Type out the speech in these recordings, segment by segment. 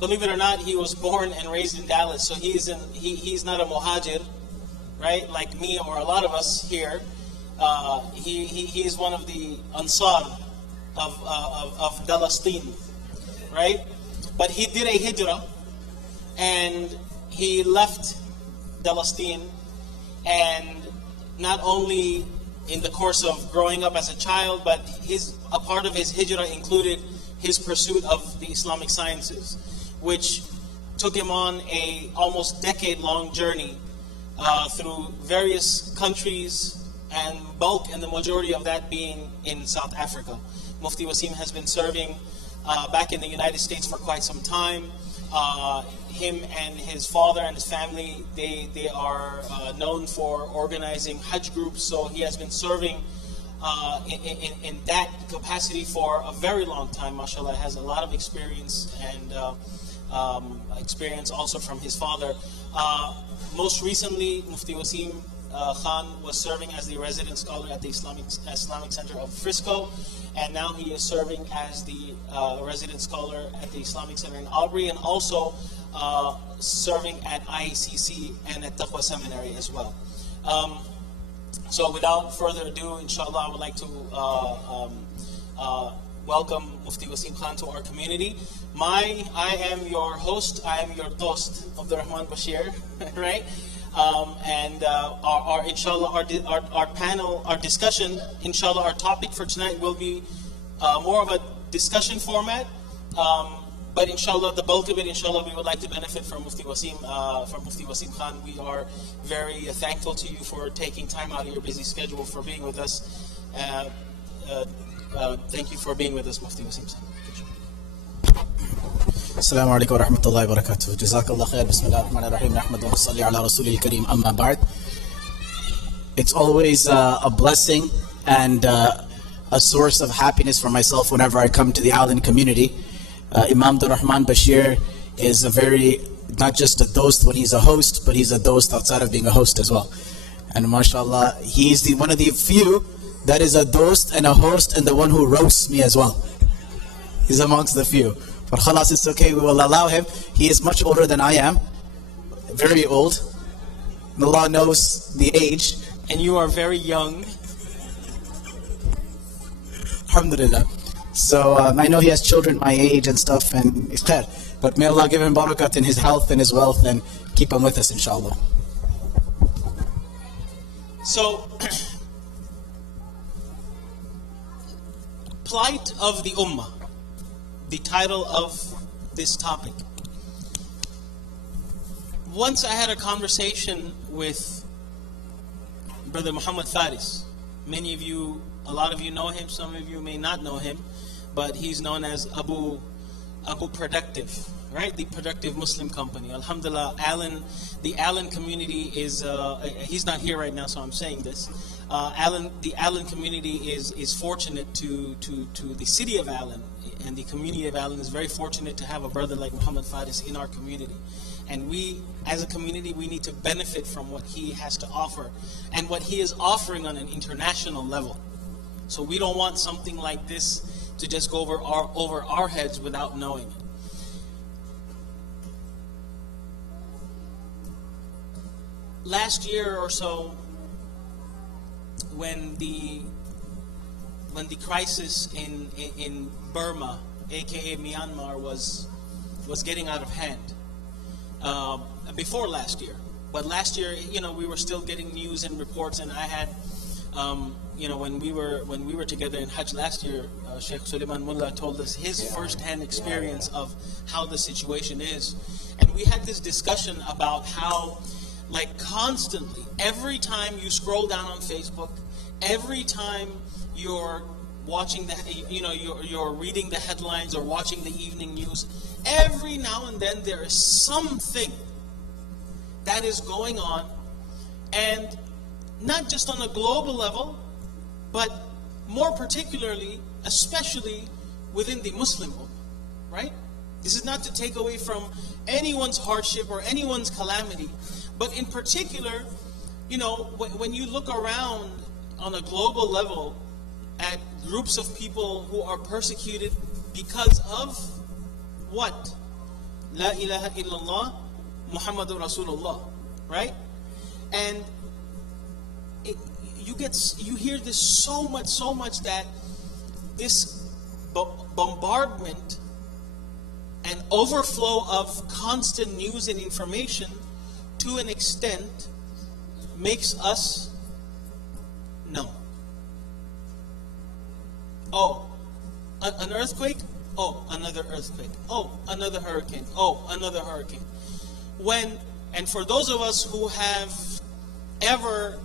Believe it or not, he was born and raised in Dallas, so he's not a muhajir, right? Like me or a lot of us here. He is one of the Ansar of Palestine, right? But he did a hijrah, and he left Palestine, and not only in the course of growing up as a child, but a part of his hijrah included his pursuit of the Islamic sciences, which took him on a almost decade-long journey through various countries, and the majority of that being in South Africa. Mufti Wasim has been serving back in the United States for quite some time. Him and his father and his family, they are known for organizing Hajj groups, so he has been serving in that capacity for a very long time. MashaAllah, has a lot of experience, and experience also from his father. Most recently, Mufti Wasim Khan was serving as the resident scholar at the Islamic Center of Frisco, and now he is serving as the resident scholar at the Islamic Center in Aubrey, and also serving at IACC and at Taqwa Seminary as well. So without further ado, inshallah, I would like to welcome Mufti Wasim Khan to our community. I am your host, I am your toast, Abdul Rahman Bashir, right? And inshallah, our panel, our discussion, inshallah, our topic for tonight will be more of a discussion format. But inshallah, the bulk of it, inshallah, we would like to benefit from Mufti Wasim Khan. We are very thankful to you for taking time out of your busy schedule for being with us. Thank you for being with us, Mufti Wasim Khan. Assalamu alaikum wa rahmatullahi wa barakatuh. Jazakallah khair. Bismillah ar-Rahman ar-Rahim. Nahmadu wa salli ala Rasulil Kareem. Amma ba'd. It's always a blessing and a source of happiness for myself whenever I come to the Alan community. Imam Abdul Rahman Bashir is not just a dost when he's a host, but he's a dost outside of being a host as well. And mashallah, he's one of the few that is a dost and a host and the one who roasts me as well. He's amongst the few. But khalas, it's okay, we will allow him. He is much older than I am, very old. Allah knows the age. And you are very young. Alhamdulillah. So I know he has children my age and stuff, and it's khair. But may Allah give him barakat in his health and his wealth, and keep him with us, inshallah. So, plight of the Ummah, the title of this topic. Once I had a conversation with Brother Muhammad Faris. Many of you, a lot of you know him, some of you may not know him, but he's known as Abu Productive, right? The Productive Muslim Company. Alhamdulillah, the Allen community is, he's not here right now, so I'm saying this. The Allen community is fortunate to the city of Allen, and the community of Allen is very fortunate to have a brother like Muhammad Faris in our community. And we, as a community, we need to benefit from what he has to offer and what he is offering on an international level. So we don't want something like this to just go over our heads without knowing it. Last year or so, when the crisis in Burma, aka Myanmar, was getting out of hand, before last year, but last year, we were still getting news and reports, and I had, when we were together in Hajj last year, Sheikh Suleiman Mullah told us his first-hand experience of how the situation is, and we had this discussion about how, like, constantly, every time you scroll down on Facebook, every time you're watching you're reading the headlines or watching the evening news, every now and then there is something that is going on, and not just on a global level, but more particularly, especially within the Muslim Ummah, right? This is not to take away from anyone's hardship or anyone's calamity, but in particular, when you look around on a global level at groups of people who are persecuted because of what? La ilaha illallah Muhammadur Rasulullah, right? And you hear this so much that this bombardment and overflow of constant news and information to an extent makes us know. Oh, an earthquake? Oh, another earthquake. Oh, another hurricane. Oh, another hurricane. And for those of us who have ever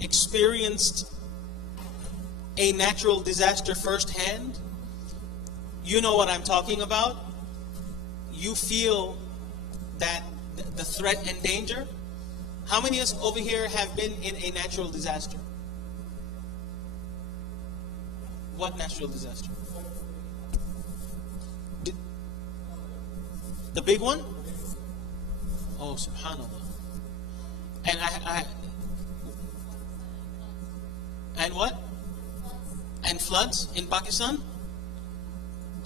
experienced a natural disaster firsthand, you know what I'm talking about. You feel that the threat and danger. How many of us over here have been in a natural disaster? What natural disaster? The big one? Oh, subhanallah. And what? And floods in Pakistan?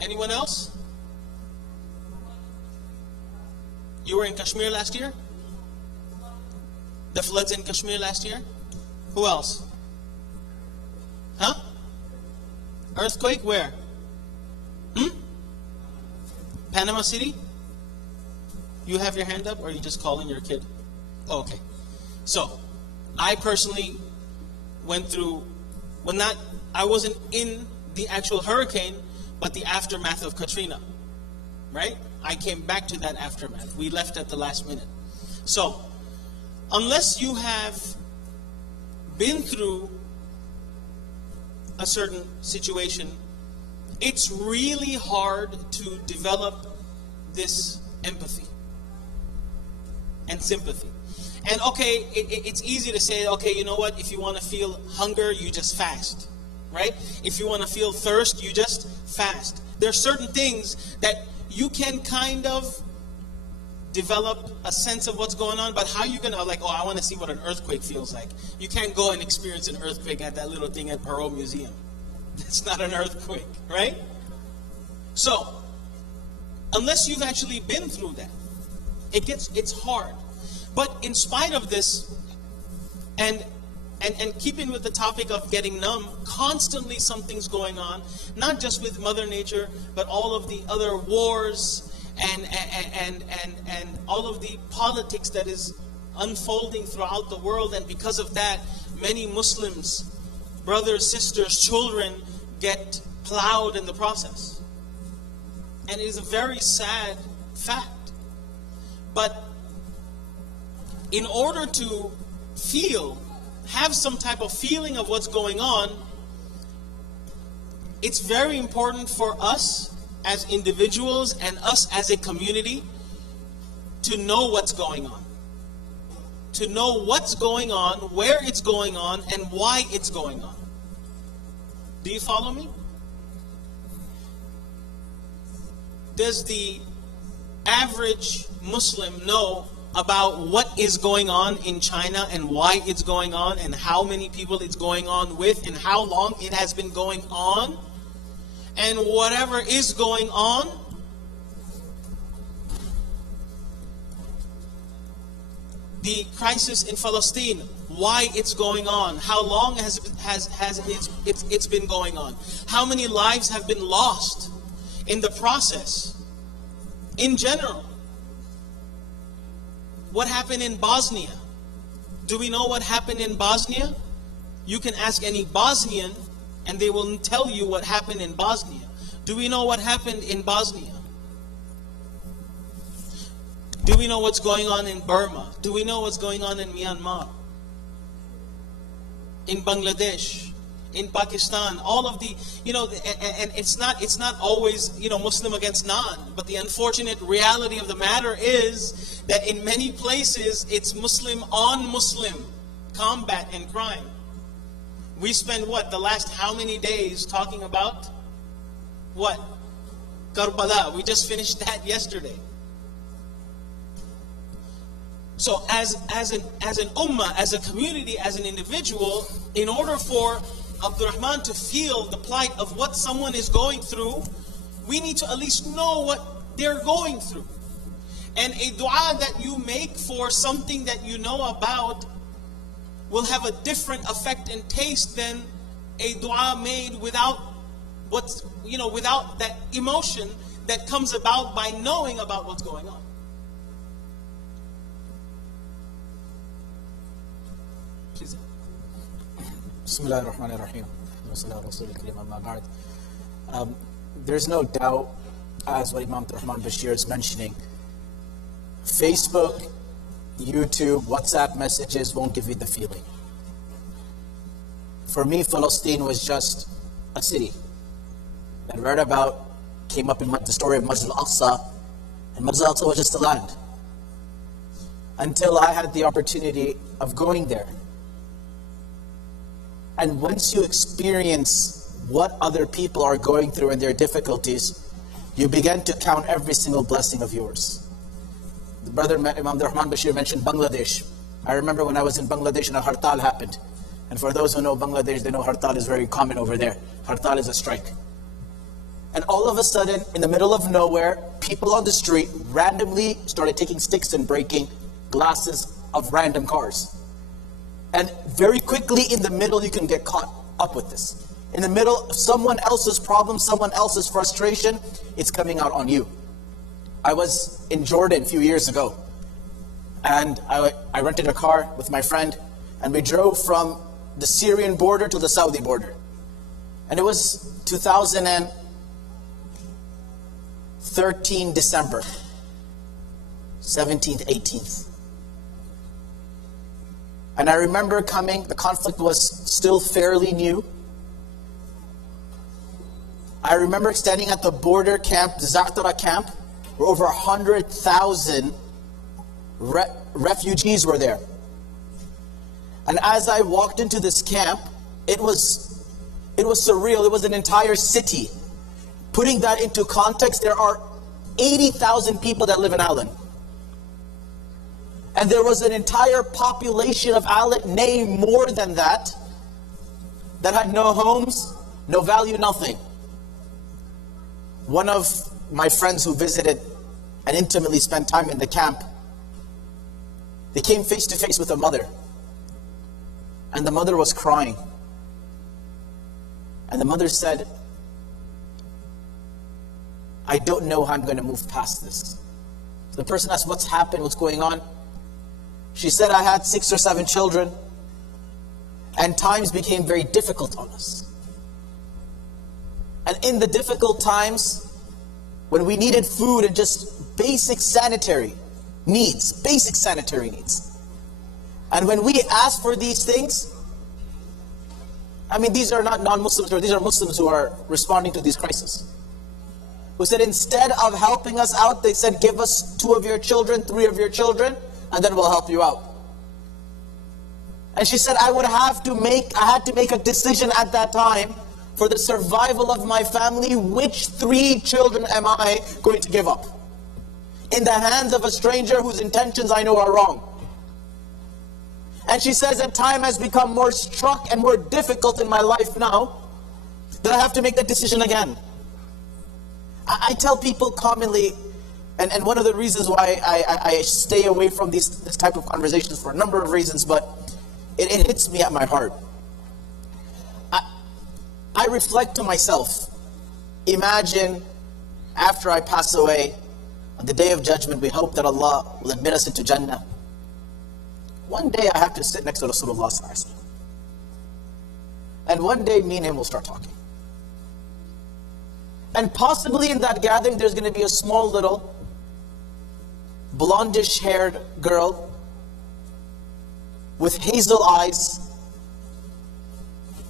Anyone else? You were in Kashmir last year? The floods in Kashmir last year? Who else? Huh? Earthquake where? Panama City? You have your hand up, or are you just calling your kid? Oh, okay. So, I personally went through, I wasn't in the actual hurricane, but the aftermath of Katrina, right? I came back to that aftermath. We left at the last minute. So, unless you have been through a certain situation, it's really hard to develop this empathy and sympathy. And okay, it's easy to say, okay, you know what, if you want to feel hunger, you just fast, right? If you want to feel thirst, you just fast. There are certain things that you can kind of develop a sense of what's going on, but how are you going to, like, oh, I want to see what an earthquake feels like. You can't go and experience an earthquake at that little thing at Perot Museum. It's not an earthquake, right? So, unless you've actually been through that, it's hard. But in spite of this, and keeping with the topic of getting numb, constantly something's going on, not just with Mother Nature, but all of the other wars and all of the politics that is unfolding throughout the world. And because of that, many Muslims, brothers, sisters, children, get plowed in the process. And it is a very sad fact. But in order to have some type of feeling of what's going on, it's very important for us as individuals and us as a community to know what's going on. To know what's going on, where it's going on, and why it's going on. Do you follow me? Does the average Muslim know about what is going on in China and why it's going on and how many people it's going on with and how long it has been going on? And whatever is going on, the crisis in Palestine, why it's going on, how long has it's been going on, how many lives have been lost in the process, in general. What happened in Bosnia? Do we know what happened in Bosnia? You can ask any Bosnian and they will tell you what happened in Bosnia. Do we know what happened in Bosnia? Do we know what's going on in Burma? Do we know what's going on in Myanmar? In Bangladesh? In Pakistan? All of the, and it's not always, Muslim against non, but the unfortunate reality of the matter is that in many places it's Muslim on Muslim combat and crime. We spend the last how many days talking about what? Karbala. We just finished that yesterday. So as an ummah, as a community, as an individual, in order for Abdurrahman to feel the plight of what someone is going through, we need to at least know they're going through. And a dua that you make for something that you know about will have a different effect and taste than a dua made without without that emotion that comes about by knowing about what's going on. Please. Bismillah ar-Rahman ar-Rahim. There's no doubt, as what Imam Rahman Bashir is mentioning, Facebook, YouTube, WhatsApp messages won't give you the feeling. For me, Palestine was just a city that I read about, came up in the story of Masjid al-Aqsa, and Masjid al-Aqsa was just a land. Until I had the opportunity of going there. And once you experience what other people are going through and their difficulties, you begin to count every single blessing of yours. The brother Imam Rahman Bashir mentioned Bangladesh. I remember when I was in Bangladesh and a hartal happened. And for those who know Bangladesh, they know hartal is very common over there. Hartal is a strike. And all of a sudden, in the middle of nowhere, people on the street randomly started taking sticks and breaking glasses of random cars. And very quickly in the middle, you can get caught up with this. In the middle of someone else's problem, someone else's frustration, it's coming out on you. I was in Jordan a few years ago, and I rented a car with my friend, and we drove from the Syrian border to the Saudi border. And it was 2013 December, 17th, 18th. And I remember coming, the conflict was still fairly new. I remember standing at the border camp, the Za'atara camp, where over 100,000 refugees were there. And as I walked into this camp, it was surreal. It was an entire city. Putting that into context, there are 80,000 people that live in Allen. And there was an entire population of Allen, nay, more than that had no homes, no value, nothing. One of my friends who visited and intimately spent time in the camp, they came face to face with a mother. And the mother was crying. And the mother said, I don't know how I'm going to move past this. So the person asked, what's happened? What's going on? She said, I had 6 or 7 children, and times became very difficult on us. And in the difficult times, when we needed food and just basic sanitary needs, and when we asked for these things, I mean, these are not non-Muslims, these are Muslims who are responding to these crises. Who said, instead of helping us out, they said, give us 2 of your children, 3 of your children, and then we'll help you out. And she said, I had to make a decision at that time for the survival of my family. Which 3 children am I going to give up? In the hands of a stranger whose intentions I know are wrong. And she says that time has become more struck and more difficult in my life now, that I have to make that decision again. I tell people commonly, and one of the reasons why I stay away from this type of conversations for a number of reasons, but it hits me at my heart. I reflect to myself, imagine after I pass away, on the day of judgment, we hope that Allah will admit us into Jannah. One day I have to sit next to Rasulullah sallallahu alaihi wasallam. And one day me and him will start talking. And possibly in that gathering there's going to be a small little blondish haired girl with hazel eyes,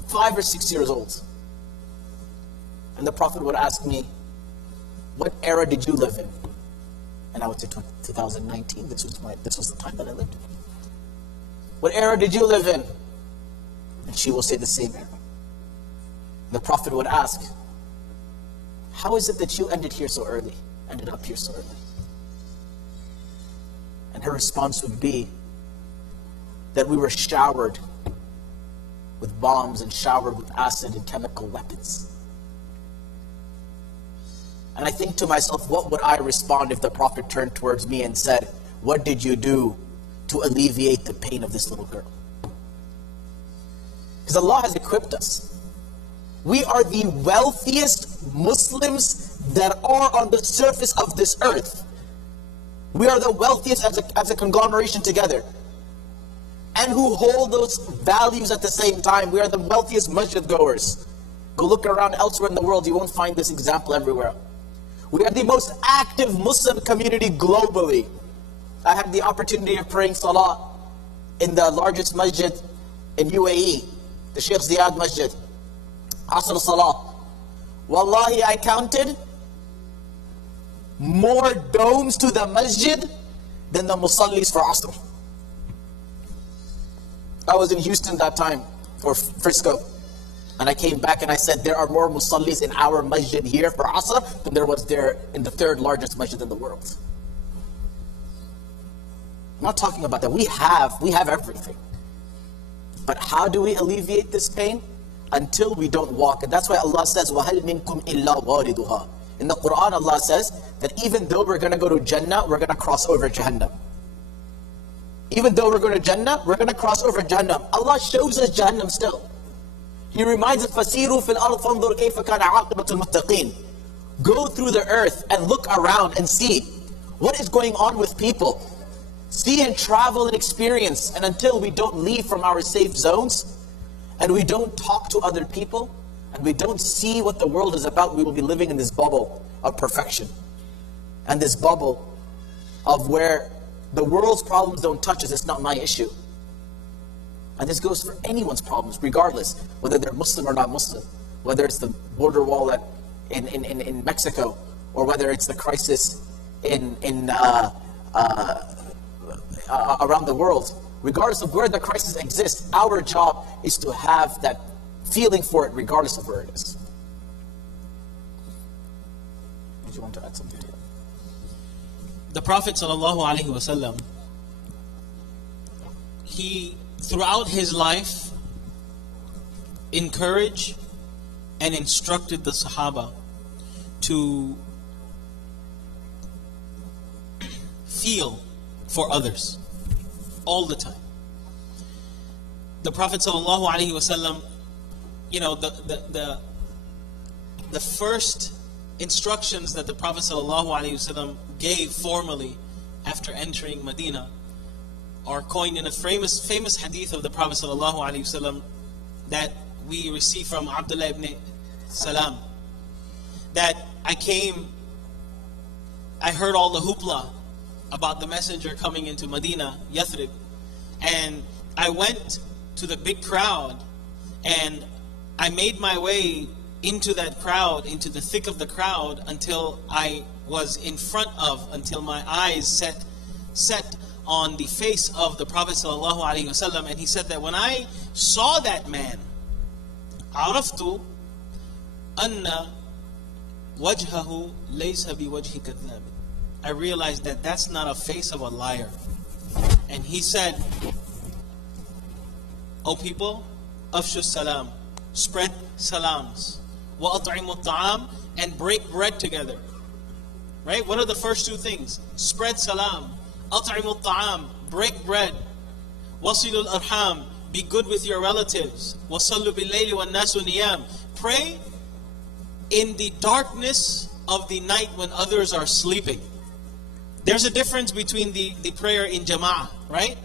5 or 6 years old. And the Prophet would ask me, what era did you live in? And I would say 2019. This was the time that I lived in. What era did you live in? And she will say the same era. The Prophet would ask, how is it that you ended up here so early? And her response would be that we were showered with bombs and showered with acid and chemical weapons. And I think to myself, what would I respond if the Prophet turned towards me and said, what did you do to alleviate the pain of this little girl? Because Allah has equipped us. We are the wealthiest Muslims that are on the surface of this earth. We are the wealthiest as a conglomeration together. And who hold those values at the same time. We are the wealthiest masjid goers. Go look around elsewhere in the world, you won't find this example everywhere. We are the most active Muslim community globally. I had the opportunity of praying salah in the largest masjid in UAE, the Sheikh Ziyad Masjid. Asr Salah. Wallahi, I counted more domes to the masjid than the musallis for Asr. I was in Houston that time, or Frisco, and I came back and I said, there are more musallis in our masjid here for Asr than there was there in the third largest masjid in the world. I'm not talking about that. We have everything. But how do we alleviate this pain? Until we don't walk. And that's why Allah says, وَهَلْ مِنْكُمْ إِلَّا وَارِدُهَا. In the Quran, Allah says that even though we're going to go to Jannah, we're going to cross over Jahannam. Even though we're going to Jannah, we're going to cross over Jahannam. Allah shows us Jahannam still. He reminds us, فَسِيرُوا فِي الْأَرْضِ فَانْظُرْ كَيْفَ كَانَ عَاقِبَةُ الْمُتَّقِينَ. Go through the earth and look around and see what is going on with people. See and travel and experience. And until we don't leave from our safe zones, and we don't talk to other people, and we don't see what the world is about, we will be living in this bubble of perfection. And this bubble of where the world's problems don't touch us, it's not my issue. And this goes for anyone's problems, regardless, whether they're Muslim or not Muslim, whether it's the border wall in Mexico, or whether it's the crisis around the world. Regardless of where the crisis exists, our job is to have that feeling for it, regardless of where it is. Did you want to add something to that? The Prophet ﷺ, he, throughout his life, encouraged and instructed the Sahaba to feel for others all the time. The Prophet ﷺ, you know, the first instructions that the Prophet ﷺ gave formally after entering Medina are coined in a famous hadith of the Prophet ﷺ that we receive from Abdullah ibn Salam, that I heard all the hoopla about the messenger coming into Medina, Yathrib, and I went to the big crowd and I made my way into that crowd, into the thick of the crowd, until I was in front of, until my eyes set on the face of the Prophet ﷺ. And he said that when I saw that man, عرفت أن وجهه ليس بوجه كذاب. I realized that that's not a face of a liar. And he said, O people, afshu salam, spread salams, wa at'imu ta'am, and break bread together. Right? What are the first two things? Spread salam, at'imu ta'am, break bread, wasilul arham, be good with your relatives, wasallu bil-layli wan-nasu niyam, pray in the darkness of the night when others are sleeping. There's a difference between the prayer in jama'ah, right?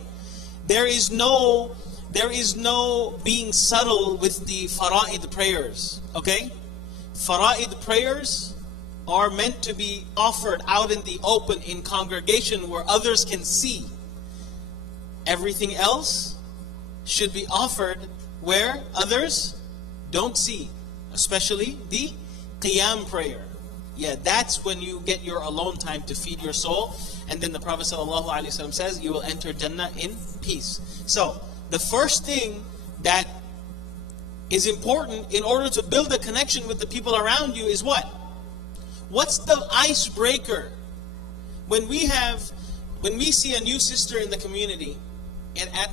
There is no being subtle with the fara'id prayers, okay? Fara'id prayers are meant to be offered out in the open in congregation where others can see. Everything else should be offered where others don't see, especially the qiyam prayer. Yeah, that's when you get your alone time to feed your soul. And then the Prophet ﷺ says, you will enter Jannah in peace. So, the first thing that is important in order to build a connection with the people around you is what? What's the icebreaker? When we see a new sister in the community,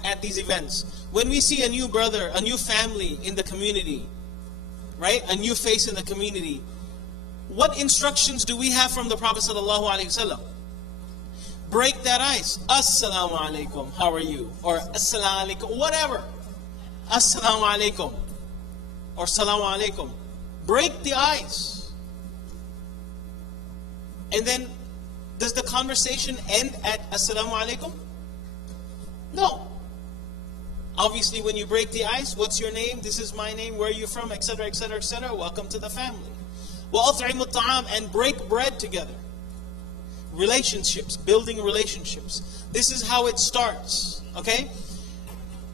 at these events, when we see a new brother, a new family in the community, right? A new face in the community, What instructions do we have from the Prophet sallallahu alaihi wasallam? Break that ice. Assalamu alaikum. How are you? Or assalamu alaikum. Whatever. Assalamu alaikum. Or salamu alaikum. Break the ice. And then, does the conversation end at assalamu alaikum? No. Obviously, when you break the ice, what's your name? This is my name. Where are you from? Etc. etc. etc. Welcome to the family. وَأَطْعِمُوا الطَّعَامَ, and break bread together. Relationships, building relationships. This is how it starts. Okay?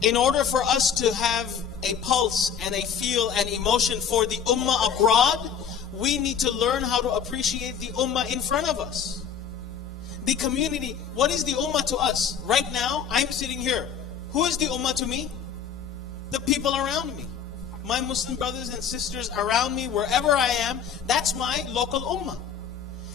In order for us to have a pulse and a feel and emotion for the ummah abroad, we need to learn how to appreciate the ummah in front of us. The community, what is the ummah to us? Right now, I'm sitting here. Who is the ummah to me? The people around me. My Muslim brothers and sisters around me, wherever I am, that's my local ummah.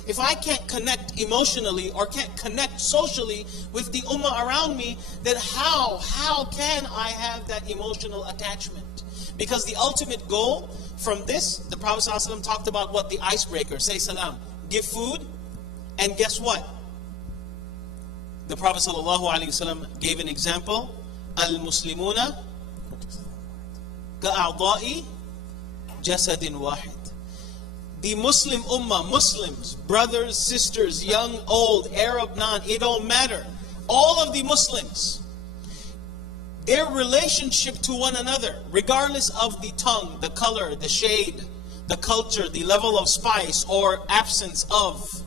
If I can't connect emotionally or can't connect socially with the ummah around me, then how can I have that emotional attachment? Because the ultimate goal from this, the Prophet ﷺ talked about what? The icebreaker. Say salam. Give food, and guess what? The Prophet ﷺ gave an example. Al-Muslimuna ka'a'da'i jasadin wahid. The Muslim ummah, Muslims, brothers, sisters, young, old, Arab, non, it don't matter. All of the Muslims, their relationship to one another, regardless of the tongue, the color, the shade, the culture, the level of spice or absence of,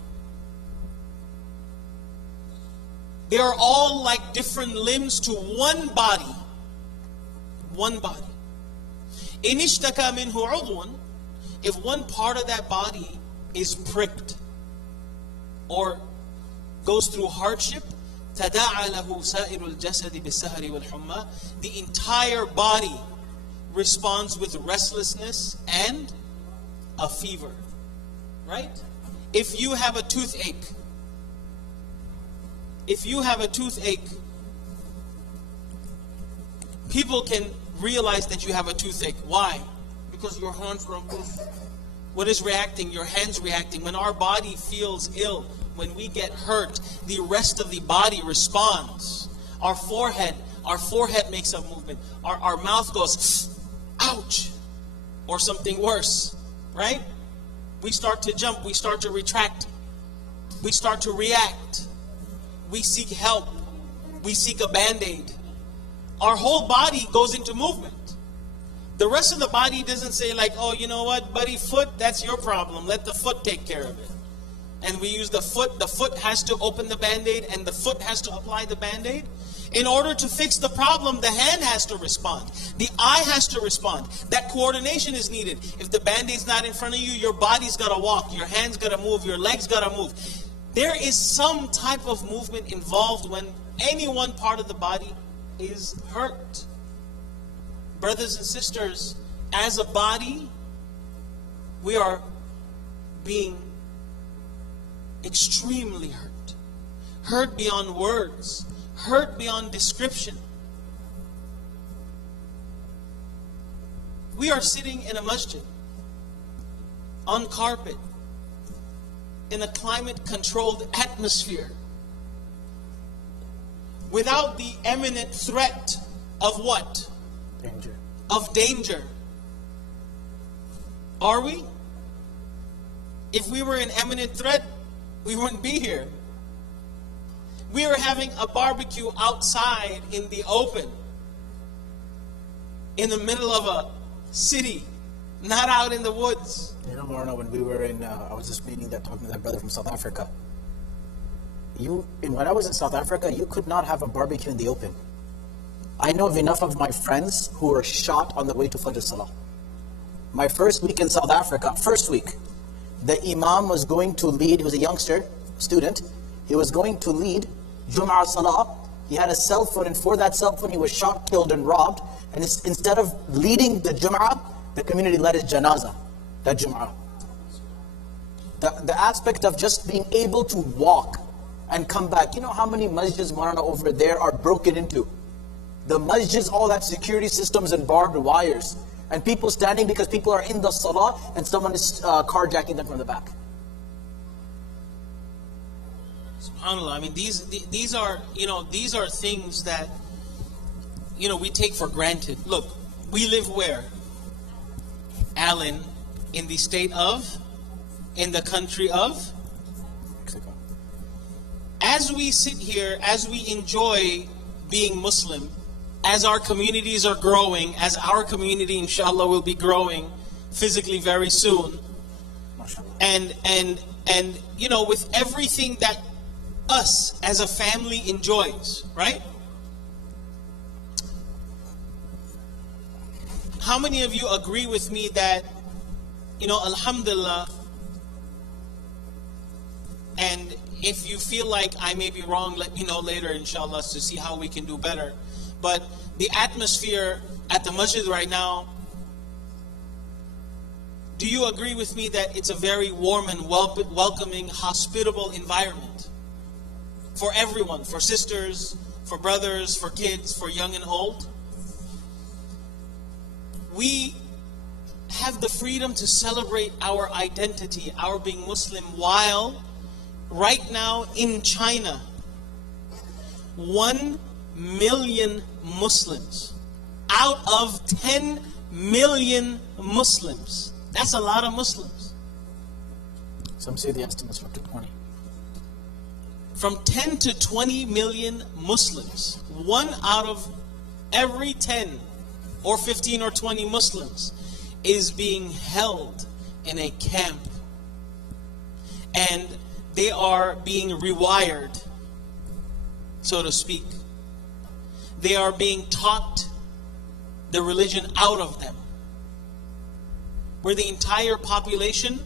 they are all like different limbs to one body. One body. إِنِ اشْتَكَى مِنْهُ عُضْوٌ, if one part of that body is pricked or goes through hardship, تَدَاعَى لَهُ سَائِرُ الْجَسَدِ بِالسَّهَرِ وَالْحُمَّةِ, the entire body responds with restlessness and a fever. Right? If you have a toothache, people can realize that you have a toothache. Why? Because your hands like this. What is reacting? Your hands reacting. When our body feels ill, when we get hurt, the rest of the body responds. Our forehead makes a movement. Our mouth goes, ouch, or something worse, right? We start to jump, we start to retract, we start to react. We seek help. We seek a band-aid. Our whole body goes into movement. The rest of the body doesn't say like, oh, you know what, buddy, foot, that's your problem. Let the foot take care of it. And we use the foot. The foot has to open the band-aid and the foot has to apply the band-aid. In order to fix the problem, the hand has to respond. The eye has to respond. That coordination is needed. If the band-aid's not in front of you, your body's got to walk. Your hand's got to move. Your leg's got to move. There is some type of movement involved when any one part of the body is hurt. Brothers and sisters, as a body, we are being extremely hurt. Hurt beyond words. Hurt beyond description. We are sitting in a masjid, on carpet, in a climate-controlled atmosphere, without the imminent threat of what? Danger. Of danger. Are we? If we were in imminent threat, we wouldn't be here. We are having a barbecue outside in the open, in the middle of a city, not out in the woods. You know, Marna, when we were in, I was just talking to that brother from South Africa. When I was in South Africa, you could not have a barbecue in the open. I know of enough of my friends who were shot on the way to Fajr Salah. My first week in South Africa, the Imam was going to lead, he was a youngster, student, he was going to lead Jum'ah Salah. He had a cell phone, and for that cell phone he was shot, killed and robbed. And instead of leading the Jum'ah, the community led his janazah, that Jum'ah. The aspect of just being able to walk and come back. You know how many masjids, Marana, over there are broken into? The masjids all have security systems and barbed wires. and people standing because people are in the salah and someone is carjacking them from the back. SubhanAllah. I mean, these are things that we take for granted. Look, we live where? Allen, in the country of Mexico. As we sit here, as we enjoy being Muslim, as our communities are growing, as our community inshallah will be growing physically very soon, and with everything that us as a family enjoys, right? How many of you agree with me that, alhamdulillah, and if you feel like I may be wrong, let me know later, inshallah, to see how we can do better. But the atmosphere at the masjid right now, do you agree with me that it's a very warm and welcoming, hospitable environment for everyone, for sisters, for brothers, for kids, for young and old? We have the freedom to celebrate our identity, our being Muslim, while right now in China, 1 million Muslims out of 10 million Muslims. That's a lot of Muslims. Some say the estimate's up to 20. From 10 to 20 million Muslims, 1 out of every 10 or 15 or 20 Muslims is being held in a camp, and they are being rewired, so to speak. They are being taught the religion out of them. Where the entire population,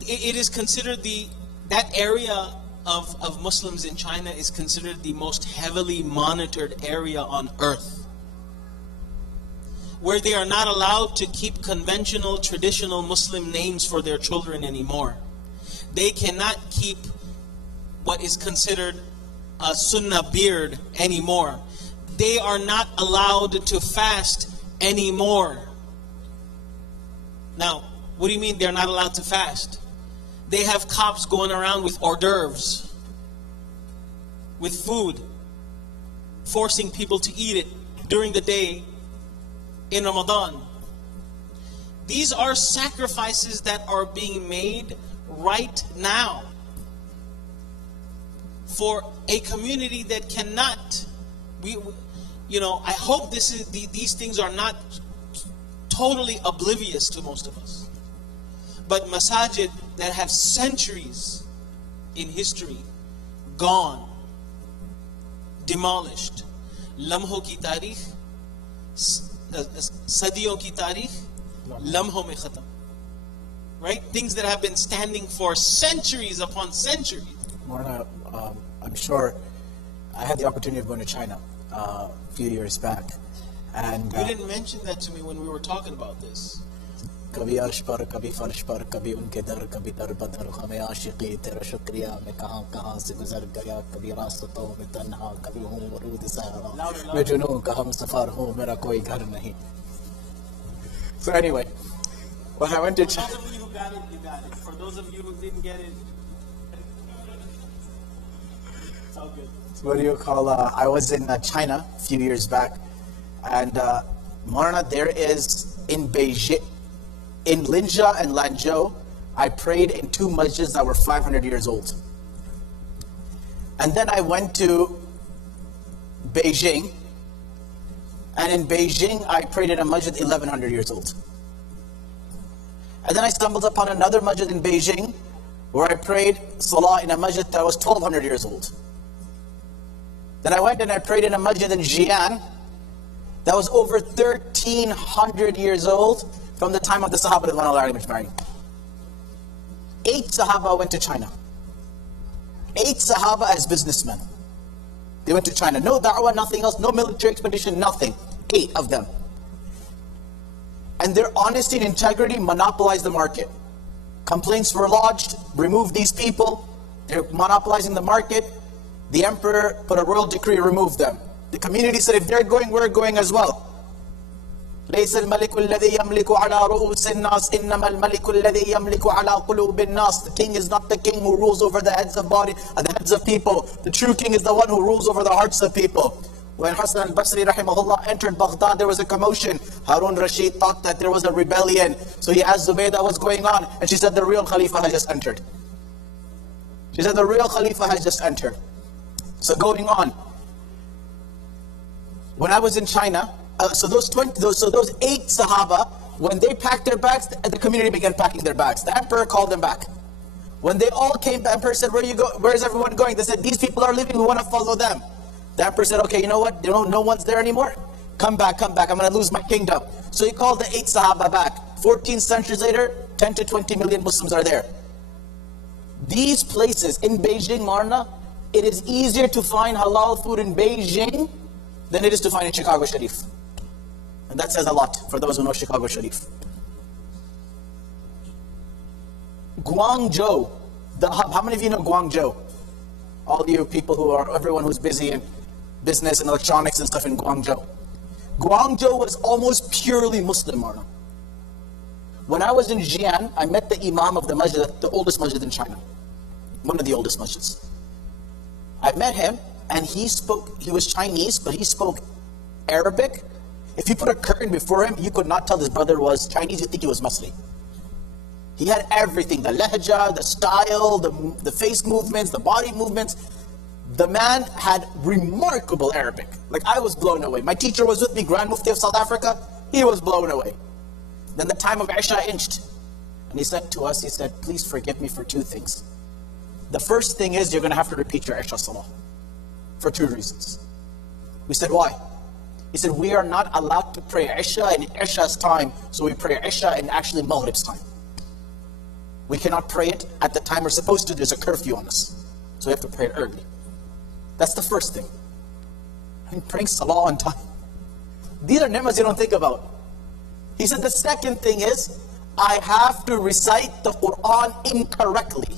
it is considered that area of Muslims in China is considered the most heavily monitored area on earth. Where they are not allowed to keep conventional, traditional Muslim names for their children anymore. They cannot keep what is considered a sunnah beard anymore. They are not allowed to fast anymore. Now, what do you mean they're not allowed to fast? They have cops going around with hors d'oeuvres, with food, forcing people to eat it during the day in Ramadan. These are sacrifices that are being made right now for a community that cannot. I hope these things are not totally oblivious to most of us. But masajid that have centuries in history gone, demolished, lamho ki tarikh, sadiyon ki tarikh, lamho mein khatam. Right? Things that have been standing for centuries upon centuries. I'm sure I had the opportunity of going to China a few years back. And you didn't mention that to me when we were talking about this. कभी अर्श पर कभी फर्श पर कभी उनके दर कभी दर बदर हमें आशिकी तेरा शुक्रिया मैं कहां से गुजर गया कभी रास्तों में तन्हा कभी हूं मरूद सहरा मैं जुनून का हम सफर हूं मेरा कोई घर नहीं. So anyway, when I went to China, for those of you who got it, you got it. For those of you who didn't get it, it's all good. I was in China a few years back, and Marna, there is in Beijing, in Linjia and Lanzhou, I prayed in 2 masjids that were 500 years old. And then I went to Beijing, and in Beijing I prayed in a masjid 1100 years old. And then I stumbled upon another masjid in Beijing where I prayed salah in a masjid that was 1200 years old. Then I went and I prayed in a masjid in Xi'an that was over 1300 years old from the time of the Sahaba Ridwanullah alayhim. 8 Sahaba went to China. 8 Sahaba as businessmen. They went to China. No da'wah, nothing else, no military expedition, nothing. 8 of them. And their honesty and integrity monopolized the market. Complaints were lodged, remove these people. They're monopolizing the market. The emperor put a royal decree to remove them. The community said, if they're going, we're going as well. ليس الملك الذي يملك على رؤوس الناس إنما الملك الذي يملك على قلوب الناس. The king is not the king who rules over the heads of body and the heads of people. The true king is the one who rules over the hearts of people. When Hassan al-Basri rahimahullah entered Baghdad, there was a commotion. Harun Rashid thought that there was a rebellion. So he asked Zubaydah what's going on. And she said the real Khalifa has just entered. She said the real Khalifa has just entered. So going on. When I was in China, so those 8 Sahaba, when they packed their bags, the community began packing their bags. The emperor called them back. When they all came, the emperor said, where is everyone going? They said, these people are leaving, we want to follow them. The emperor said, okay, you know what? No one's there anymore. Come back. I'm going to lose my kingdom. So he called the 8 Sahaba back. 14 centuries later, 10 to 20 million Muslims are there. These places in Beijing, Marna, it is easier to find halal food in Beijing than it is to find in Chicago Sharif. And that says a lot for those who know Chicago Sharif. Guangzhou. How many of you know Guangzhou? All you people everyone who's busy in business and electronics and stuff in Guangzhou. Guangzhou was almost purely Muslim, Marna. When I was in Xi'an, I met the Imam of the masjid, the oldest masjid in China. One of the oldest masjids. I met him, and he was Chinese, but he spoke Arabic. If you put a curtain before him, you could not tell this brother was Chinese, you'd think he was Muslim. He had everything, the lahja, the style, the face movements, the body movements. The man had remarkable Arabic. Like, I was blown away. My teacher was with me, Grand Mufti of South Africa. He was blown away. Then the time of Isha inched. And he said to us, he said, please forgive me for 2 things. The first thing is you're going to have to repeat your Isha Salah. For 2 reasons. We said, why? He said, we are not allowed to pray Isha in Isha's time, so we pray Isha in actually Maghrib's time. We cannot pray it at the time we're supposed to. There's a curfew on us. So we have to pray it early. That's the first thing. I mean, praying Salah on time. These are ni'mas you don't think about. He said the second thing is, I have to recite the Quran incorrectly.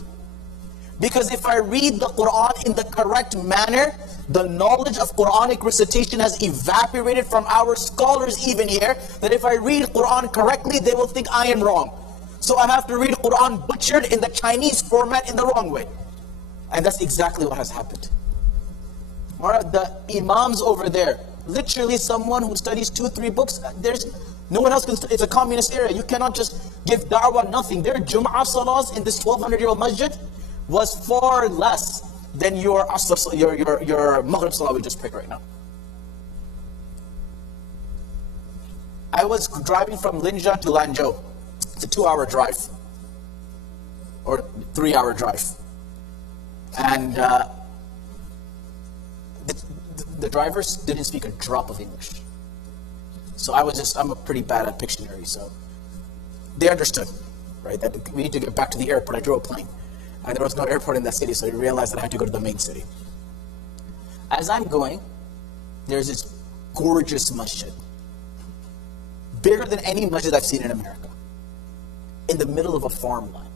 Because if I read the Quran in the correct manner, the knowledge of Quranic recitation has evaporated from our scholars even here, that if I read Quran correctly, they will think I am wrong. So I have to read Quran butchered in the Chinese format in the wrong way. And that's exactly what has happened. The Imams over there, literally someone who studies 2-3 books, there's no one else can study. It's a communist area. You cannot just give da'wah nothing. Their Jum'ah salahs in this 1200-year-old masjid was far less than your Maghrib salah we just picked right now. I was driving from Linja to Lanzhou. It's a 2-hour drive. Or 3-hour drive. And the drivers didn't speak a drop of English. So I'm pretty bad at Pictionary, so they understood, right? That we need to get back to the airport. I drove a plane. And there was no airport in that city, so I realized that I had to go to the main city. As I'm going, there's this gorgeous masjid. Bigger than any masjid I've seen in America. In the middle of a farmland.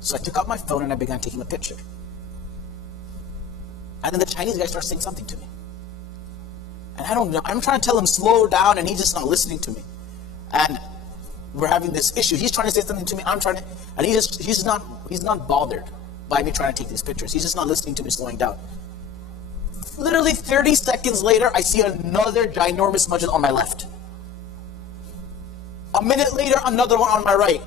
So I took out my phone and I began taking a picture. And then the Chinese guy starts saying something to me. And I don't know, I'm trying to tell him slow down and he's just not listening to me. And we're having this issue. He's trying to say something to me, and he's not bothered by me trying to take these pictures. He's just not listening to me slowing down. Literally 30 seconds later, I see another ginormous masjid on my left. A minute later, another one on my right.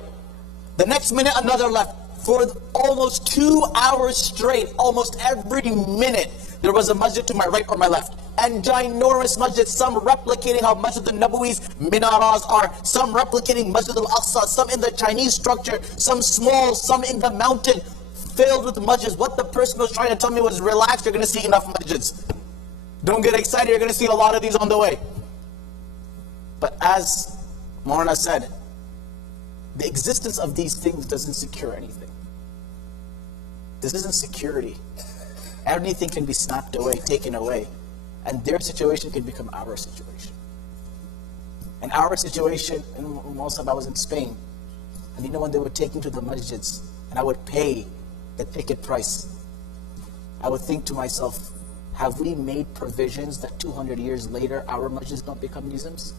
The next minute, another left. For almost 2 hours straight, almost every minute, there was a masjid to my right or my left. And ginormous masjids, some replicating how Masjid al-Nabawi's minaras are, some replicating Masjid al-Aqsa, some in the Chinese structure, some small, some in the mountain, filled with masjids. What the person was trying to tell me was, relax, you're going to see enough masjids. Don't get excited, you're going to see a lot of these on the way. But as Marna said, the existence of these things doesn't secure anything. This isn't security. Anything can be snapped away, taken away. And their situation can become our situation. And our situation, and most of I was in Spain, and you know when they would take me to the masjids, and I would pay the ticket price, I would think to myself, have we made provisions that 200 years later, our masjids don't become museums?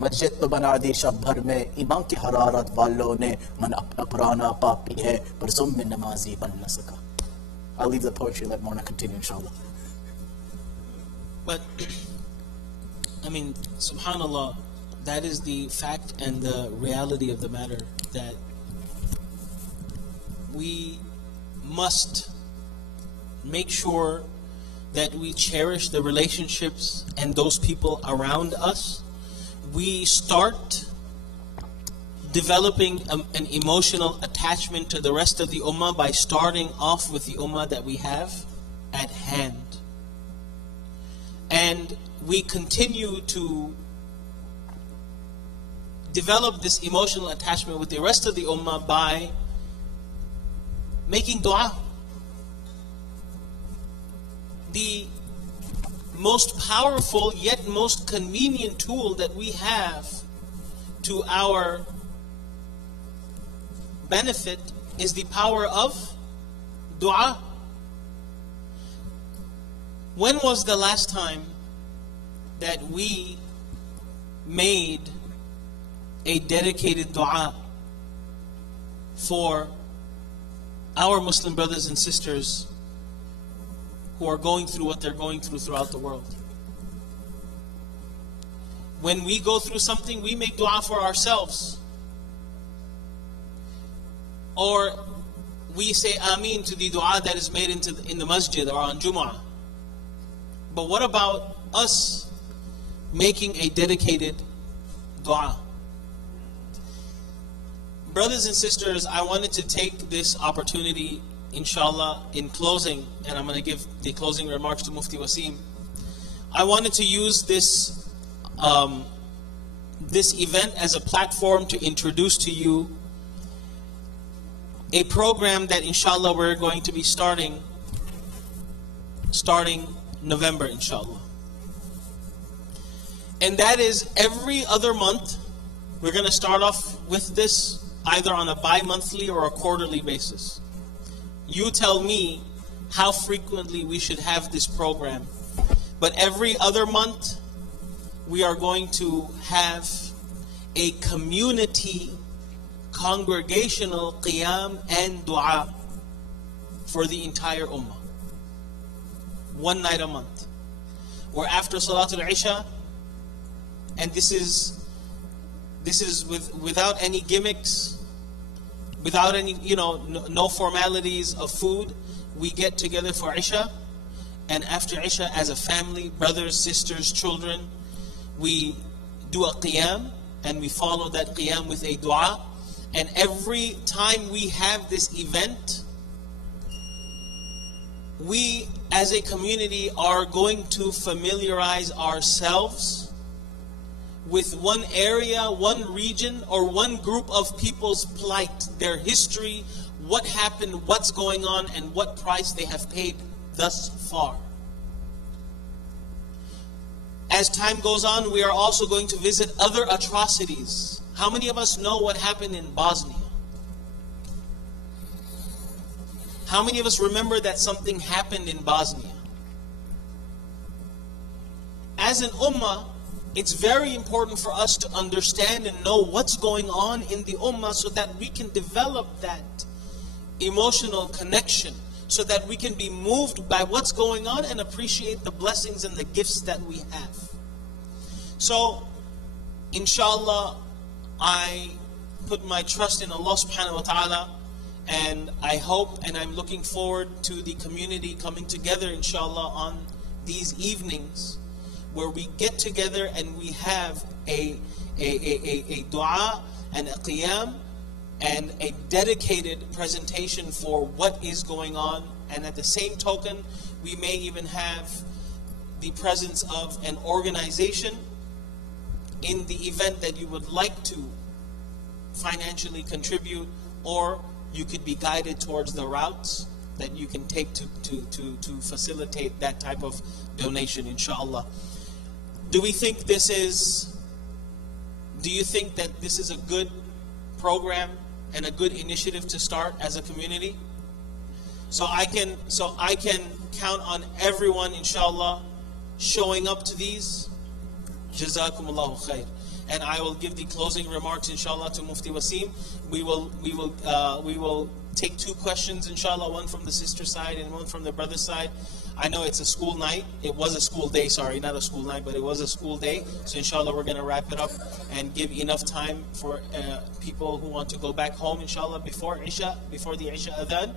मस्जिद तो बना दी शब भर में इमाम की हरारत वालों ने मन अपना पुराना पापी है पर जुम में नमाजी बन न सका. I'll leave the poetry, let Mona continue, inshallah. But, I mean, subhanAllah, that is the fact and the reality of the matter, that we must make sure that we cherish the relationships and those people around us. We start developing an emotional attachment to the rest of the Ummah by starting off with the Ummah that we have at hand. And we continue to develop this emotional attachment with the rest of the Ummah by making dua. The most powerful yet most convenient tool that we have to our benefit is the power of dua. When was the last time that we made a dedicated dua for our Muslim brothers and sisters who are going through what they're going through throughout the world? When we go through something, we make dua for ourselves. Or we say Ameen to the dua that is made in the masjid or on Jumu'ah. But what about us making a dedicated dua? Brothers and sisters, I wanted to take this opportunity, inshallah, in closing, and I'm going to give the closing remarks to Mufti Wasim. I wanted to use this event as a platform to introduce to you a program that, inshallah, we're going to be starting November, inshallah. And that is every other month, we're going to start off with this either on a bi-monthly or a quarterly basis. You tell me how frequently we should have this program. But every other month, we are going to have a community congregational qiyam and dua for the entire ummah. One night a month. Or after Salatul Isha, and this is without any gimmicks, without any, no formalities of food. We get together for Isha, and after Isha as a family, brothers, sisters, children, we do a qiyam, and we follow that qiyam with a dua. And every time we have this event, we as a community are going to familiarize ourselves with one area, one region, or one group of people's plight, their history, what happened, what's going on, and what price they have paid thus far. As time goes on, we are also going to visit other atrocities. How many of us know what happened in Bosnia? How many of us remember that something happened in Bosnia? As an ummah, it's very important for us to understand and know what's going on in the ummah so that we can develop that emotional connection, so that we can be moved by what's going on and appreciate the blessings and the gifts that we have. So, inshallah, I put my trust in Allah subhanahu wa ta'ala, and I hope and I'm looking forward to the community coming together, inshallah, on these evenings where we get together and we have a dua and a qiyam and a dedicated presentation for what is going on. And at the same token, we may even have the presence of an organization in the event that you would like to financially contribute, or you could be guided towards the routes that you can take to facilitate that type of donation, inshallah. Do you think that this is a good program and a good initiative to start as a community? So I can count on everyone, inshallah, showing up to these. Jazakumullahu khair. and I will give the closing remarks, inshallah, to Mufti Wasim. We will take 2 questions, inshallah, one from the sister side and one from the brother side. I know it's a school night. It was a school day, sorry, not a school night, but it was a school day. So inshallah, we're going to wrap it up and give enough time for people who want to go back home, inshallah, before Isha, before the Isha adhan.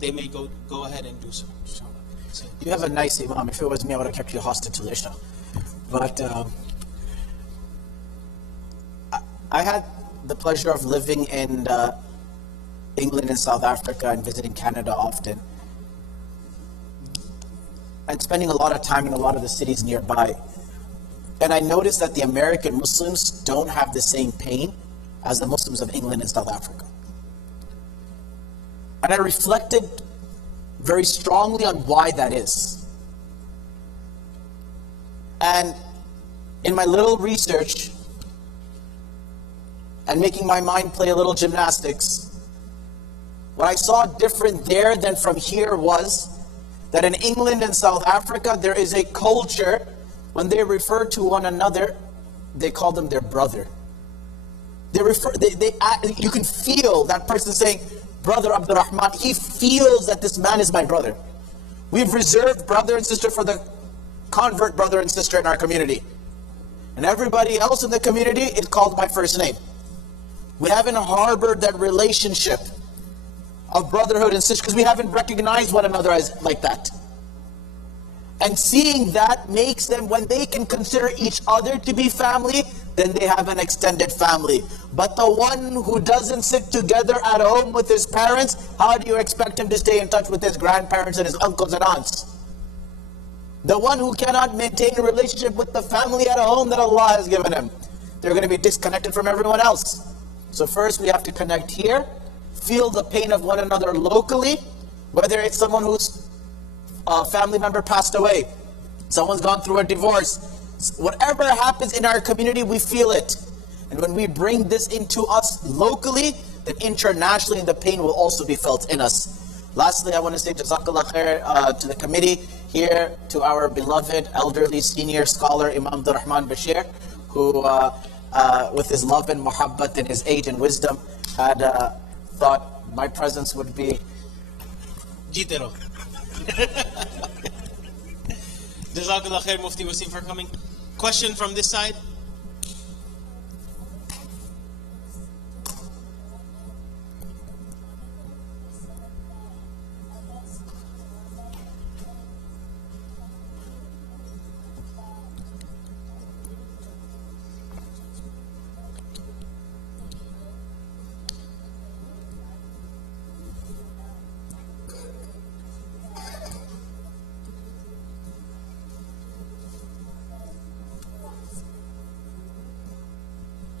They may go ahead and do so, inshallah. So, you have a nice Imam. If it was me, I would have kept you hostage till Isha. But I had the pleasure of living in England and South Africa and visiting Canada often, and spending a lot of time in a lot of the cities nearby. And I noticed that the American Muslims don't have the same pain as the Muslims of England and South Africa. And I reflected very strongly on why that is. And in my little research and making my mind play a little gymnastics, what I saw different there than from here was that in England and South Africa, there is a culture, when they refer to one another, they call them their brother. You can feel that person saying, Brother Abdurrahman, he feels that this man is my brother. We've reserved brother and sister for the convert brother and sister in our community. And everybody else in the community is called by first name. We haven't harbored that relationship of brotherhood and sister because we haven't recognized one another as like that. And seeing that makes them, when they can consider each other to be family, then they have an extended family. But the one who doesn't sit together at home with his parents, how do you expect him to stay in touch with his grandparents and his uncles and aunts? The one who cannot maintain a relationship with the family at home that Allah has given him, they're going to be disconnected from everyone else. So first we have to connect here, feel the pain of one another locally, whether it's someone whose family member passed away, someone's gone through a divorce, whatever happens in our community, we feel it. And when we bring this into us locally, then internationally the pain will also be felt in us. Lastly, I want to say Jazakallah khair to the committee here, to our beloved elderly senior scholar Imam Abdurrahman Bashir, who with his love and muhabbat and his age and wisdom had thought my presence would be Jitero. Jazakallah khair, Mufti Wasim, for coming. Question from this side.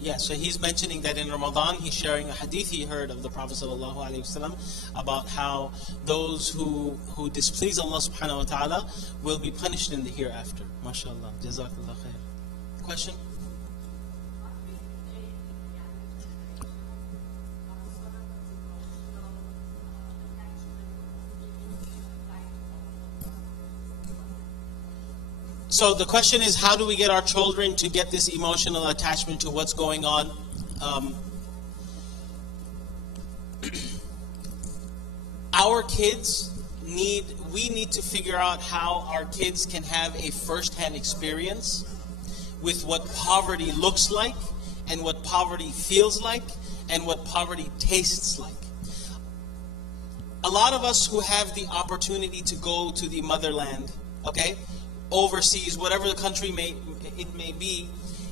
Yeah, so he's mentioning that in Ramadan, he's sharing a hadith he heard of the Prophet ﷺ about how those who displease Allah subhanahu wa ta'ala will be punished in the hereafter. MashaAllah. Jazakallah khair. Question? So the question is, how do we get our children to get this emotional attachment to what's going on? Our kids we need to figure out how our kids can have a first-hand experience with what poverty looks like, and what poverty feels like, and what poverty tastes like. A lot of us who have the opportunity to go to the motherland, okay, overseas, whatever the country may be,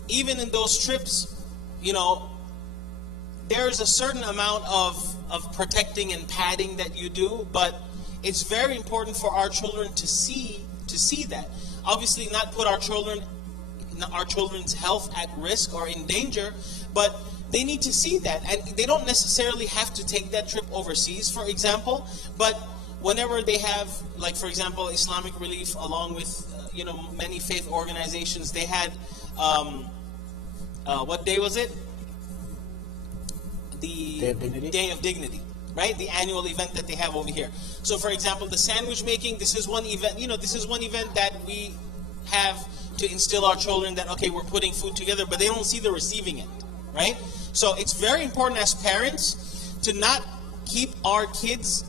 even in those trips, you know, there's a certain amount of protecting and padding that you do, but it's very important for our children to see that. Obviously, not put our children's health at risk or in danger, but they need to see that, and they don't necessarily have to take that trip overseas, for example. But whenever they have, like for example, Islamic Relief, along with many faith organizations, they had what day was it? The Day of Dignity, right? The annual event that they have over here. So, for example, the sandwich making. This is one event. This is one event that we have to instill our children that, okay, we're putting food together, but they don't see the receiving it, right? So it's very important as parents to not keep our kids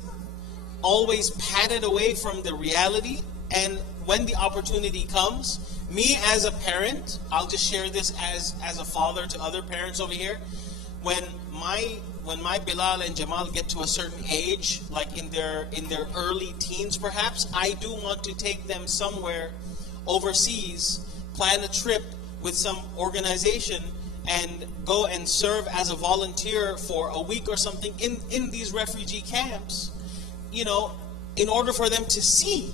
always patted away from the reality. And when the opportunity comes, me as a parent, I'll just share this as a father to other parents over here. When my Bilal and Jamal get to a certain age, like in their early teens perhaps, I do want to take them somewhere overseas, plan a trip with some organization, and go and serve as a volunteer for a week or something in these refugee camps, you know, in order for them to see,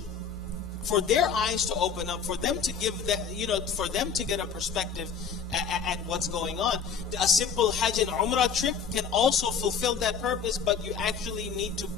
for their eyes to open up, for them to give that, you know, for them to get a perspective at what's going on. A simple Hajj and Umrah trip can also fulfill that purpose, but you actually need to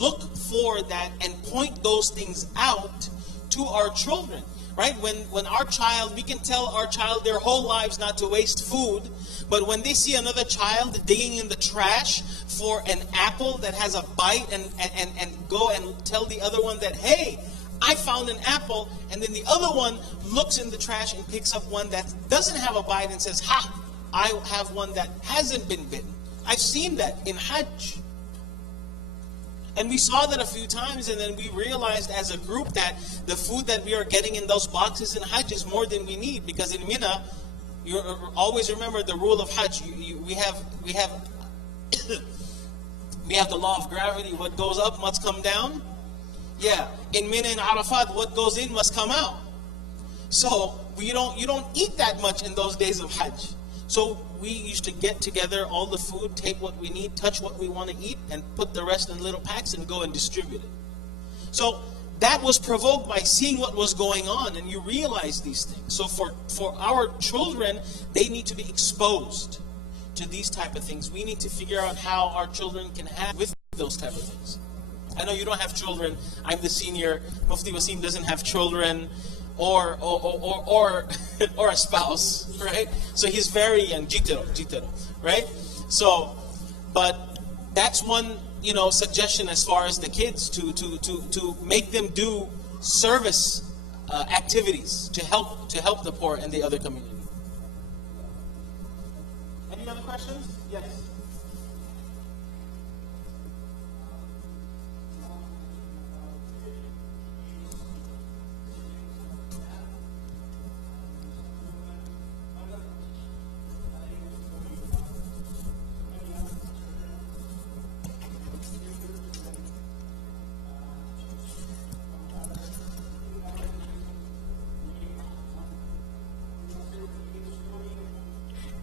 look for that and point those things out to our children. Right? When our child, we can tell our child their whole lives not to waste food, but when they see another child digging in the trash for an apple that has a bite and go and tell the other one that, hey, I found an apple, and then the other one looks in the trash and picks up one that doesn't have a bite and says, ha, I have one that hasn't been bitten. I've seen that in Hajj. And we saw that a few times, and then we realized as a group that the food that we are getting in those boxes in Hajj is more than we need. Because in Mina, you always remember the rule of Hajj. We have the law of gravity. What goes up must come down. Yeah. In Mina and Arafat, what goes in must come out. So you don't eat that much in those days of Hajj. So we used to get together all the food, take what we need, touch what we want to eat, and put the rest in little packs and go and distribute it. So that was provoked by seeing what was going on, and you realize these things. So for our children, they need to be exposed to these type of things. We need to figure out how our children can have with those type of things. I know you don't have children. I'm the senior. Mufti Wasim doesn't have children. Or a spouse, right? So he's very young, jitero, right? So, but that's one, you know, suggestion as far as the kids to make them do service activities to help the poor and the other community. Any other questions? Yes.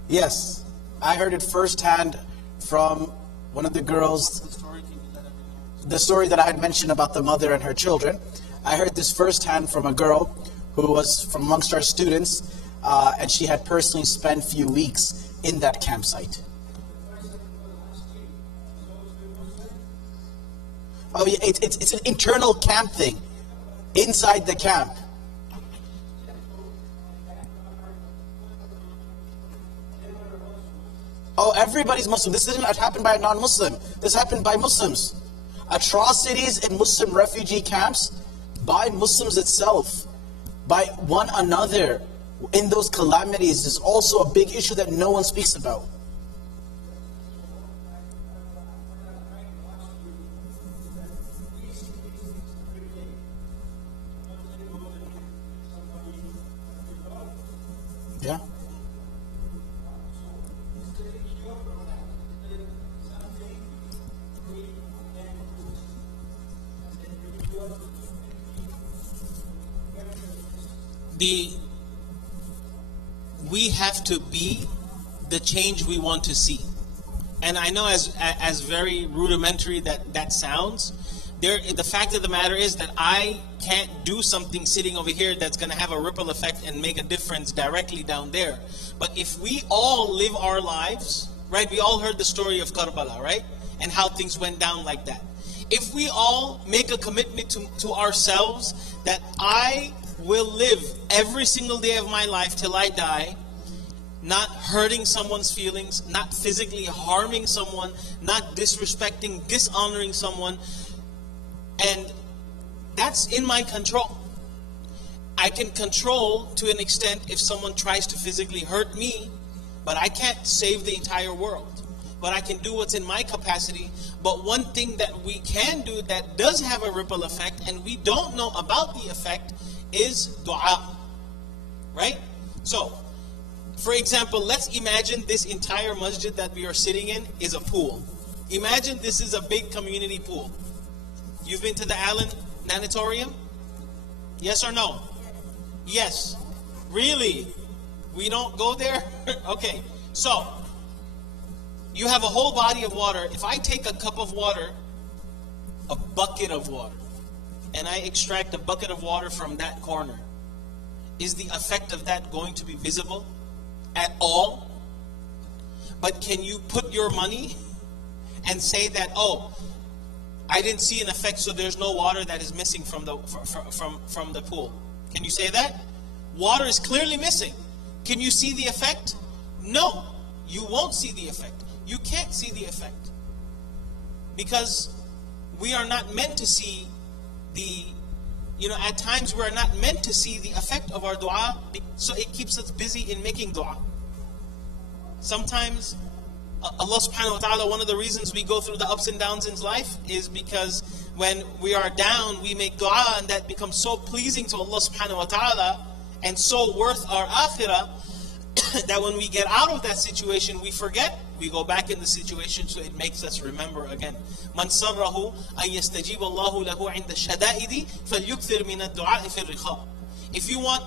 Yes, I heard it firsthand from one of the girls, the story that I had mentioned about the mother and her children. I heard this firsthand from a girl who was from amongst our students, and she had personally spent a few weeks in that campsite. Oh, yeah, it's an internal camp thing, inside the camp. Oh, everybody's Muslim. This didn't happen by a non-Muslim. This happened by Muslims. Atrocities in Muslim refugee camps by Muslims itself, by one another, in those calamities is also a big issue that no one speaks about. Yeah. We have to be the change we want to see. And I know as very rudimentary that sounds, the fact of the matter is that I can't do something sitting over here that's going to have a ripple effect and make a difference directly down there. But if we all live our lives, right? We all heard the story of Karbala, right? And how things went down like that. If we all make a commitment to ourselves that I will live every single day of my life till I die, not hurting someone's feelings, not physically harming someone, not disrespecting, dishonoring someone, and that's in my control. I can control to an extent if someone tries to physically hurt me, but I can't save the entire world. But I can do what's in my capacity. But one thing that we can do that does have a ripple effect, and we don't know about the effect, is dua. Right? So, for example, let's imagine this entire masjid that we are sitting in is a pool. Imagine this is a big community pool. You've been to the Allen Nanatorium? Yes or no? Yes. Really? We don't go there? Okay. So, you have a whole body of water. If I take a cup of water, a bucket of water, and I extract a bucket of water from that corner, is the effect of that going to be visible at all? But can you put your money and say that, oh, I didn't see an effect, so there's no water that is missing from the pool? Can you say that? Water is clearly missing. Can you see the effect? No, you won't see the effect. You can't see the effect. Because we are not meant to see at times we are not meant to see the effect of our dua, so it keeps us busy in making dua. Sometimes Allah subhanahu wa ta'ala, one of the reasons we go through the ups and downs in life is because when we are down, we make dua, and that becomes so pleasing to Allah subhanahu wa ta'ala and so worth our akhirah that when we get out of that situation, we forget, we go back in the situation, so it makes us remember again. Man sarrahu an yastajib Allahu lahu 'inda shada'idi falyukthir min ad-du'a fi ar-rikha. If you want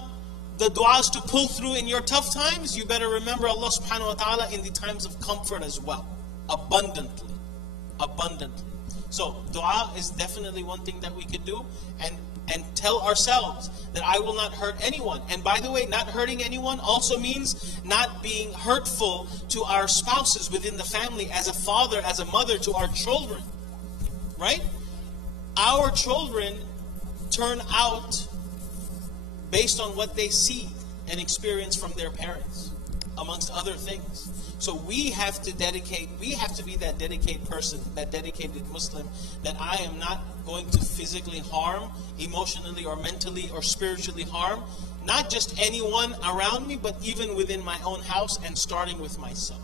the du'as to pull through in your tough times, you better remember Allah subhanahu wa ta'ala in the times of comfort as well. Abundantly. So dua is definitely one thing that we could do, and tell ourselves that I will not hurt anyone. And by the way, not hurting anyone also means not being hurtful to our spouses within the family, as a father, as a mother, to our children. Right? Our children turn out based on what they see and experience from their parents, amongst other things. So we have to be that dedicated person, that dedicated Muslim, that I am not going to physically harm, emotionally or mentally or spiritually harm, not just anyone around me, but even within my own house, and starting with myself.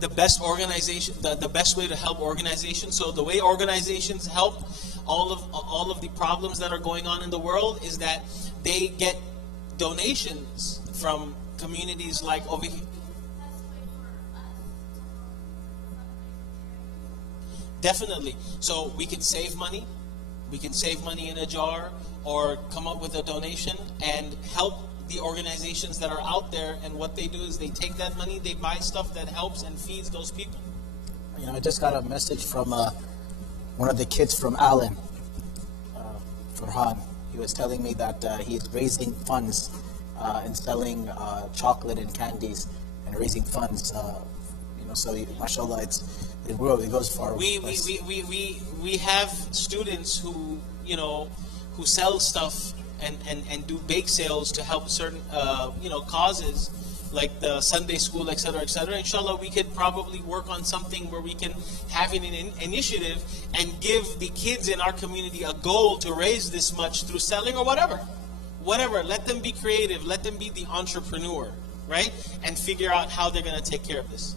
The best organization, the best way to help organizations. So the way organizations help all of the problems that are going on in the world is that they get donations from communities like over here. Definitely. So we can save money. We can save money in a jar, or come up with a donation and help the organizations that are out there. And what they do is they take that money, they buy stuff that helps and feeds those people. I just got a message from one of the kids from Allen, Farhan. He was telling me that he's raising funds and selling chocolate and candies and raising funds. So mashallah, it goes far. We have students who who sell stuff and do bake sales to help certain causes, like the Sunday school, etc., etc. Inshallah, we could probably work on something where we can have an initiative and give the kids in our community a goal to raise this much through selling or whatever. Let them be creative, let them be the entrepreneur, right? And figure out how they're going to take care of this.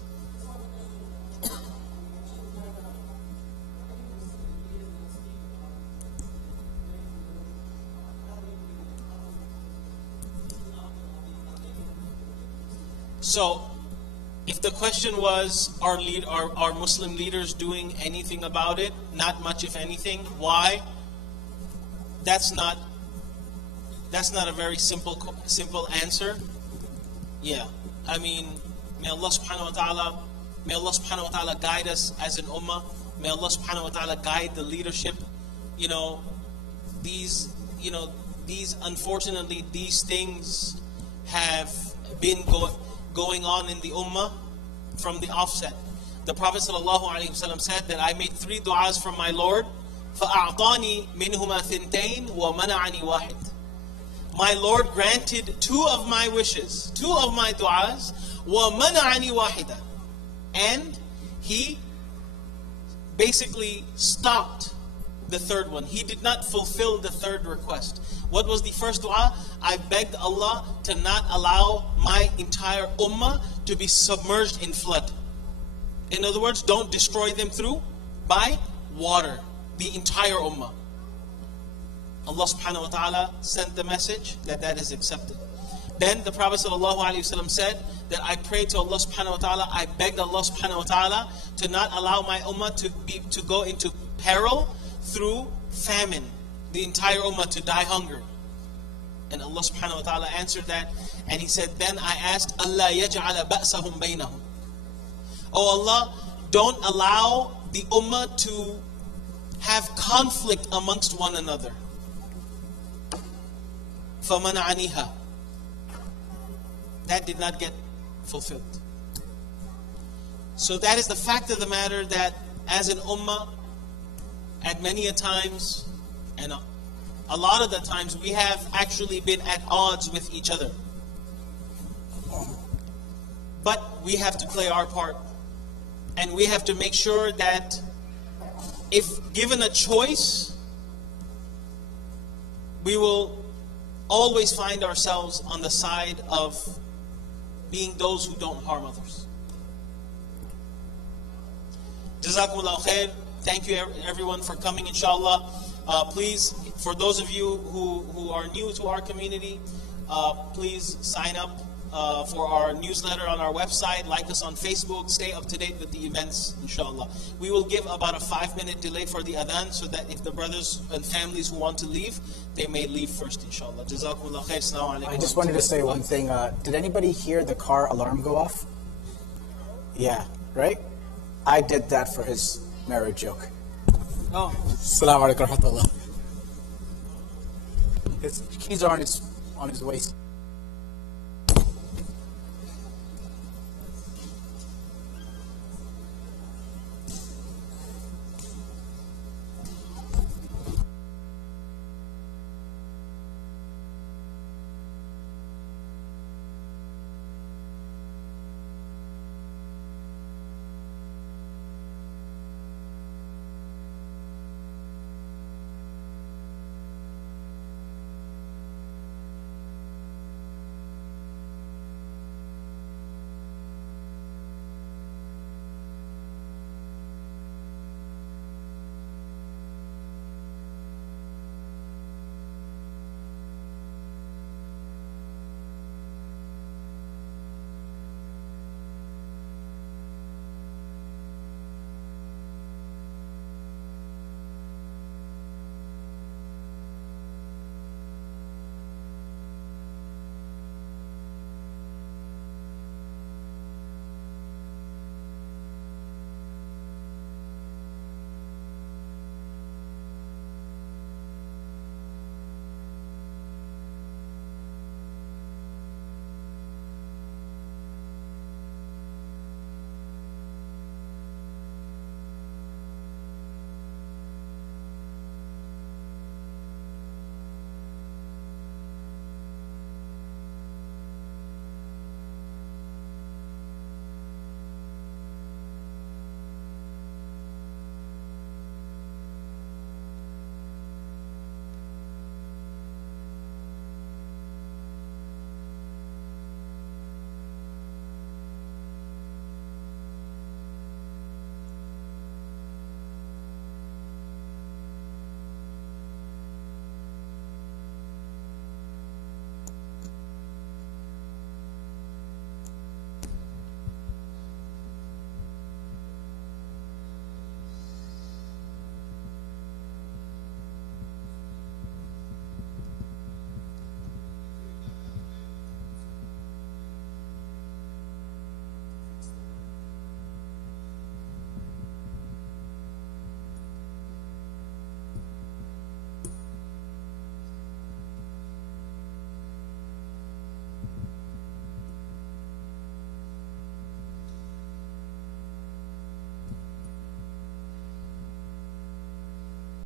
So, if the question was, are Muslim leaders doing anything about it? Not much, if anything. Why? That's not a very simple answer. Yeah, I mean, may Allah subhanahu wa ta'ala guide us as an ummah. May Allah subhanahu wa ta'ala guide the leadership. These unfortunately, these things have been going on in the ummah from the offset. The Prophet ﷺ said that I made 3 du'as from my Lord. فَأَعْطَانِي مِنْهُمَا ثِنْتَيْنِ وَمَنَعَنِي وَاحِدٍ. My Lord granted 2 of my wishes, 2 of my du'as, وَمَنَعَنِي وَاحِدًا. And he basically stopped the third one. He did not fulfill the third request. What was the first dua? I begged Allah to not allow my entire ummah to be submerged in flood. In other words, don't destroy them by water, the entire ummah. Allah subhanahu wa ta'ala sent the message that is accepted. Then the Prophet ﷺ said that I prayed to Allah subhanahu wa ta'ala, I begged Allah subhanahu wa ta'ala to not allow my ummah to go into peril through famine, the entire ummah to die hunger. And Allah subhanahu wa ta'ala answered that, and He said, then I asked, Allah yaj'ala ba'sahum baynahum. Oh Allah, don't allow the ummah to have conflict amongst one another. فَمَنَعَنِيهَا. That did not get fulfilled. So that is the fact of the matter, that as an ummah, at many a times, and a lot of the times, we have actually been at odds with each other. But we have to play our part. And we have to make sure that if given a choice, we will always find ourselves on the side of being those who don't harm others. Jazakumullahu khair. Thank you everyone for coming, inshallah. Please, for those of you who are new to our community, please sign up for our newsletter on our website, like us on Facebook, stay up to date with the events, inshallah. We will give about a 5-minute delay for the adhan, so that if the brothers and families who want to leave, they may leave first, inshallah. Jazakumullah khair. Assalamu alaikum. I just wanted to say one thing. Did anybody hear the car alarm go off? Yeah, right? I did that for his marriage joke. Oh. Assalamu alaikum wa rahmatullah. His keys are on his waist.